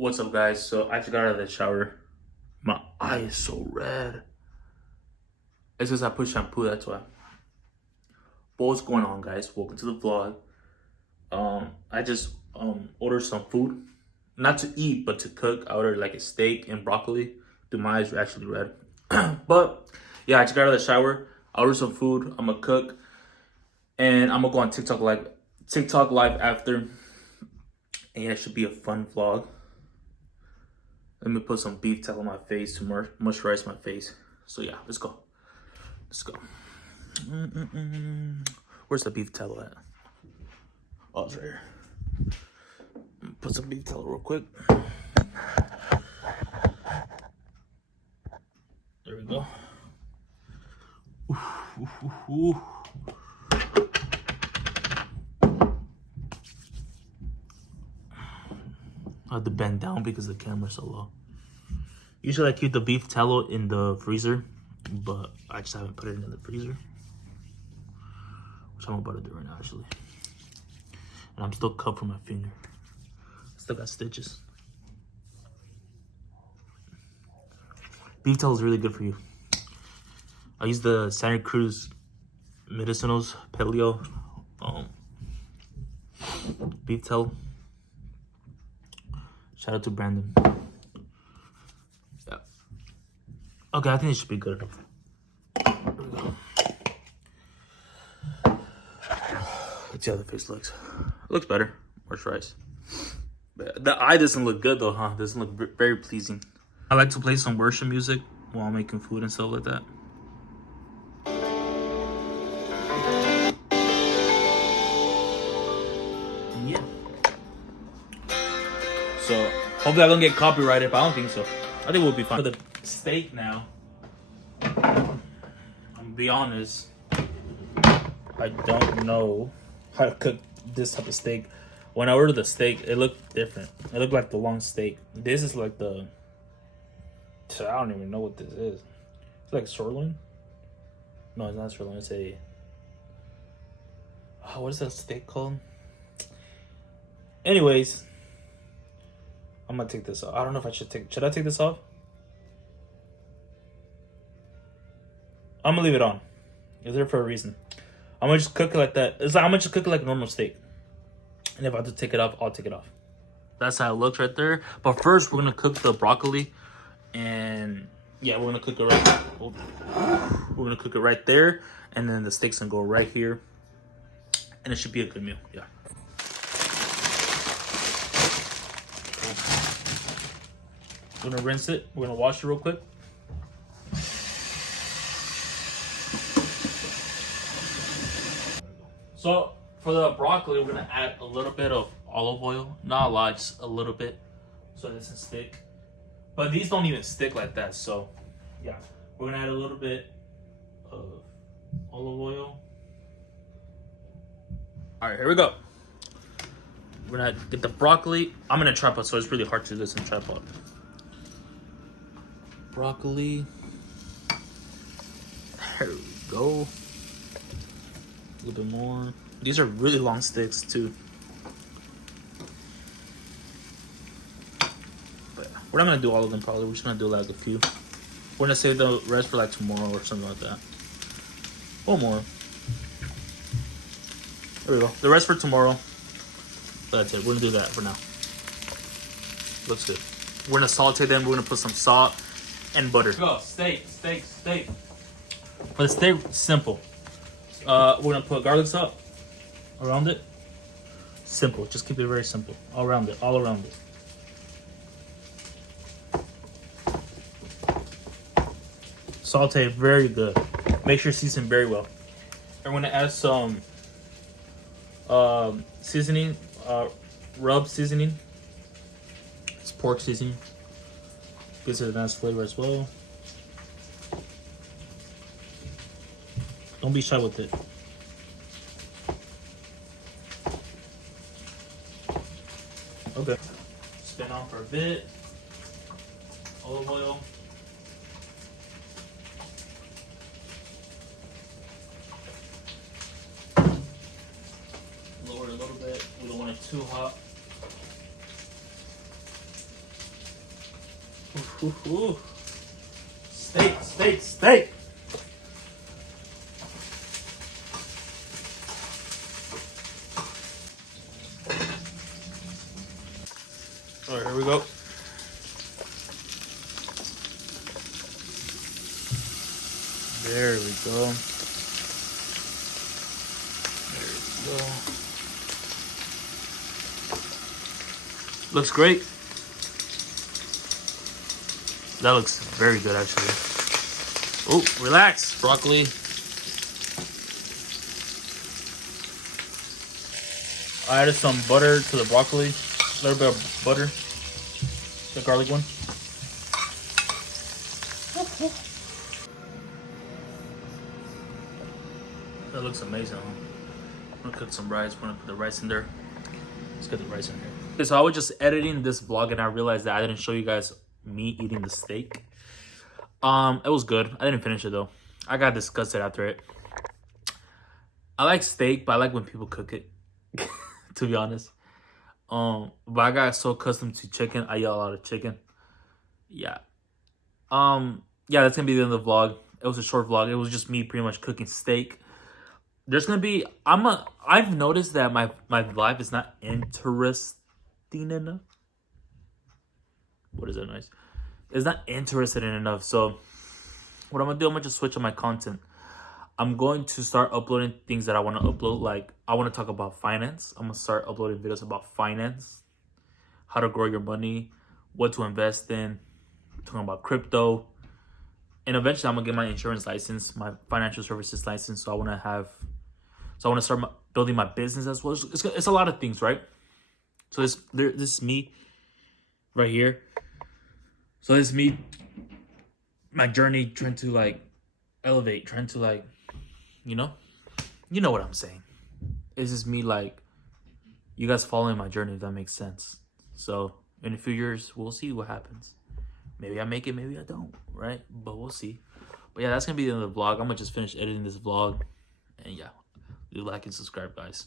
What's up, guys? So I just got out of the shower. My eye is so red. It's because I put shampoo, that's why. But what's going on, guys? Welcome to the vlog. I just ordered some food. Not to eat, but to cook. I ordered like a steak and broccoli. Dude, my eyes are actually red. But yeah, I just got out of the shower. I ordered some food. I'm gonna cook. And I'm gonna go on TikTok live after. And yeah, it should be a fun vlog. Let me put some beef tallow on my face to moisturize my face. So yeah, let's go. Let's go. Where's the beef tallow at? Oh, it's right here. Put some beef tallow real quick. There we go. I have to bend down because the camera's so low. Usually I keep the beef tallow in the freezer, but I just haven't put it in the freezer. Which I'm about to do right now, actually. And I'm still cut from my finger. Still got stitches. Beef tallow is really good for you. I use the Santa Cruz Medicinals Paleo beef tallow. Shout out to Brandon. Yeah. Okay, I think it should be good enough. There we go. Let's see how the face looks. It looks better. Moisturize. But the eye doesn't look good though, huh? Doesn't look very pleasing. I like to play some worship music while making food and stuff like that. Yeah. So hopefully I don't get copyrighted, but I don't think so. I think we'll be fine. For the steak now, I'm gonna be honest, I don't know how to cook this type of steak. When I ordered the steak, it looked different. It looked like the long steak. This is like the, I don't even know what this is. It's like sirloin. No, it's not sirloin. It's a, what is that steak called? Anyways, I'm gonna take this off. I don't know if I should I take this off? I'm gonna leave it on. It's there for a reason. I'm gonna just cook it like that. It's like I'm gonna just cook it like normal steak. And if I have to take it off, I'll take it off. That's how it looks right there. But first, we're gonna cook the broccoli, and yeah, we're gonna cook it right. We're gonna cook it right there, and then the steak's gonna go right here, and it should be a good meal. Yeah. We're gonna rinse it. We're gonna wash it real quick. So for the broccoli, we're gonna add a little bit of olive oil. Not a lot, just a little bit, so it doesn't stick. But these don't even stick like that, so yeah. We're gonna add a little bit of olive oil. All right, here we go. We're gonna get the broccoli. I'm in a tripod, so it's really hard to do this in tripod. Broccoli. There we go. A little bit more. These are really long sticks too. But we're not gonna do all of them probably. We're just gonna do like a few. We're gonna save the rest for like tomorrow or something like that. Or more. There we go. The rest for tomorrow. That's it. We're gonna do that for now. Looks good. We're gonna saute them. We're gonna put some salt and butter. Go. Steak. For the steak, simple. We're gonna put garlic salt around it. Simple. Just keep it very simple. All around it. Saute very good. Make sure you season very well. I'm gonna add some seasoning, rub seasoning. It's pork seasoning. Gives it a nice flavor as well. Don't be shy with it. Okay. Spin on for a bit. Olive oil. Lower it a little bit. We don't want it too hot. Ooh. Steak, steak, steak. All right, here we go. There we go. There we go. Looks great. That looks very good, actually. Oh, relax, broccoli. I added some butter to the broccoli. A little bit of butter. The garlic one. That looks amazing, huh? I'm gonna cook some rice. We're gonna put the rice in there. Let's get the rice in here. Okay, so I was just editing this vlog and I realized that I didn't show you guys me eating the steak. It was good. I didn't finish it though. I got disgusted after it. I like steak, but I like when people cook it. To be honest. But I got so accustomed to chicken, I eat a lot of chicken. Yeah. Yeah, that's gonna be the end of the vlog. It was a short vlog. It was just me pretty much cooking steak. There's gonna be I've noticed that my life is not interesting enough. What is that noise? It's not interested in enough. So what I'm gonna do, I'm gonna just switch on my content. I'm going to start uploading things that I want to upload. Like, I want to talk about finance. I'm going to start uploading videos about finance, how to grow your money, what to invest in, talking about crypto. And eventually, I'm going to get my insurance license, my financial services license. So I want to start building my business as well. It's a lot of things, right? So this is me right here. So this is me, my journey, trying to like elevate, trying to like, you know what I'm saying. It's just me like, you guys following my journey, if that makes sense. So in a few years, we'll see what happens. Maybe I make it, maybe I don't, right? But we'll see. But yeah, that's gonna be the end of the vlog. I'm gonna just finish editing this vlog. And yeah, do like and subscribe, guys.